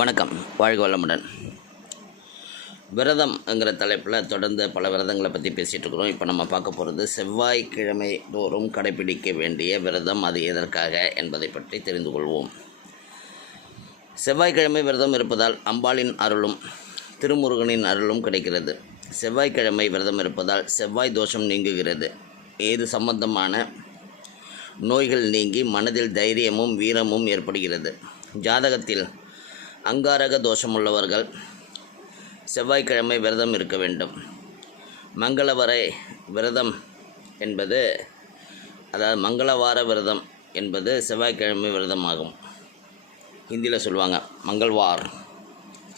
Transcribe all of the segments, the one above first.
வணக்கம். வாழ்க வளமுடன். விரதம்ங்கிற தலைப்பில் தொடர்ந்து பல விரதங்களை பற்றி பேசிகிட்டு இருக்கிறோம். இப்போ நம்ம பார்க்க போகிறது செவ்வாய்க்கிழமை தோறும் கடைபிடிக்க வேண்டிய விரதம் அது எதற்காக என்பதை பற்றி தெரிந்து கொள்வோம். செவ்வாய்க்கிழமை விரதம் இருப்பதால் அம்பாளின் அருளும் திருமுருகனின் அருளும் கிடைக்கிறது. செவ்வாய்க்கிழமை விரதம் இருப்பதால் செவ்வாய் தோஷம் நீங்குகிறது. இது சம்பந்தமான நோய்கள் நீங்கி மனதில் தைரியமும் வீரமும் ஏற்படுகிறது. ஜாதகத்தில் அங்காரக தோஷமுள்ளவர்கள் செவ்வாய்க்கிழமை விரதம் இருக்க வேண்டும். மங்களவரை விரதம் என்பது அதாவது மங்களவார விரதம் என்பது செவ்வாய்க்கிழமை விரதமாகும். ஹிந்தியில் சொல்லுவாங்க மங்கள்வார்.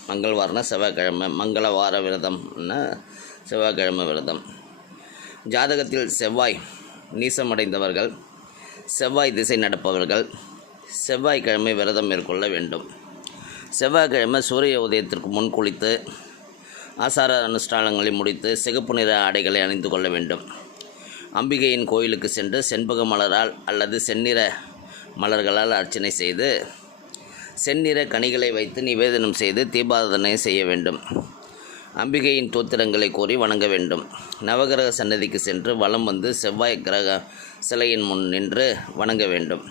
மங்கள்வார்னால் செவ்வாய்க்கிழமை மங்களவார விரதம்னா செவ்வாய்க்கிழமை விரதம். ஜாதகத்தில் செவ்வாய் நீசமடைந்தவர்கள் செவ்வாய் திசை நடப்பவர்கள் செவ்வாய்க்கிழமை விரதம் மேற்கொள்ள வேண்டும். செவ்வாய்க்கிழமை சூரிய உதயத்திற்கு முன் குளித்து ஆசார அனுஷ்டானங்களை முடித்து சிகப்பு நிற ஆடைகளை அணிந்து கொள்ள வேண்டும். அம்பிகையின் கோயிலுக்கு சென்று செண்பக மலரால் அல்லது செந்நிற மலர்களால் அர்ச்சனை செய்து செந்நிற கனிகளை வைத்து நிவேதனம் செய்து தீபாராதனை செய்ய வேண்டும். அம்பிகையின் தோத்திரங்களை கோரி வணங்க வேண்டும். நவகிரக சன்னதிக்கு சென்று வலம் வந்து செவ்வாய் கிரக சிலையின் முன் நின்று வணங்க வேண்டும்.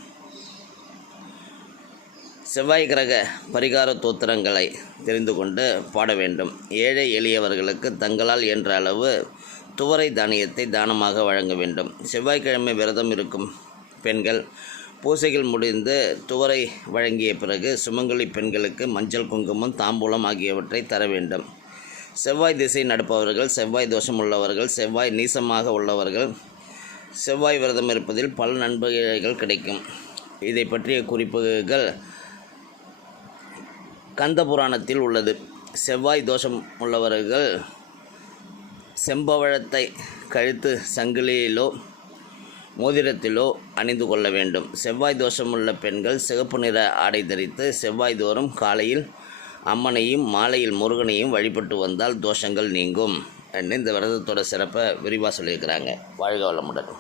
செவ்வாய் கிரக பரிகார தோத்திரங்களை தெரிந்து கொண்டு பாட வேண்டும். ஏழை எளியவர்களுக்கு தங்களால் என்ற அளவு துவரை தானியத்தை தானமாக வழங்க வேண்டும். செவ்வாய்க்கிழமை விரதம் இருக்கும் பெண்கள் பூசைகள் முடிந்து துவரை வழங்கிய பிறகு சுமங்கலி பெண்களுக்கு மஞ்சள் குங்குமம் தாம்பூலம் ஆகியவற்றை தர வேண்டும். செவ்வாய் திசை நடப்பவர்கள் செவ்வாய் தோஷம் உள்ளவர்கள் செவ்வாய் நீசமாக உள்ளவர்கள் செவ்வாய் விரதம் இருப்பதில் பல நன்மைகள் கிடைக்கும். இதை பற்றிய குறிப்புகள் கந்த புராணத்தில் உள்ளது. செவ்வாய் தோஷம் உள்ளவர்கள் செம்பவழத்தை கழித்து சங்கிலியிலோ மோதிரத்திலோ அணிந்து கொள்ள வேண்டும். செவ்வாய் தோஷமுள்ள பெண்கள் சிகப்பு நிற ஆடை தரித்து செவ்வாய் தோறும் காலையில் அம்மனையும் மாலையில் முருகனையும் வழிபட்டு வந்தால் தோஷங்கள் நீங்கும். அப்படின்னு இந்த விரதத்தோட சிறப்பை விரிவாக சொல்லியிருக்கிறாங்க. வாழ்க வளமுடன்.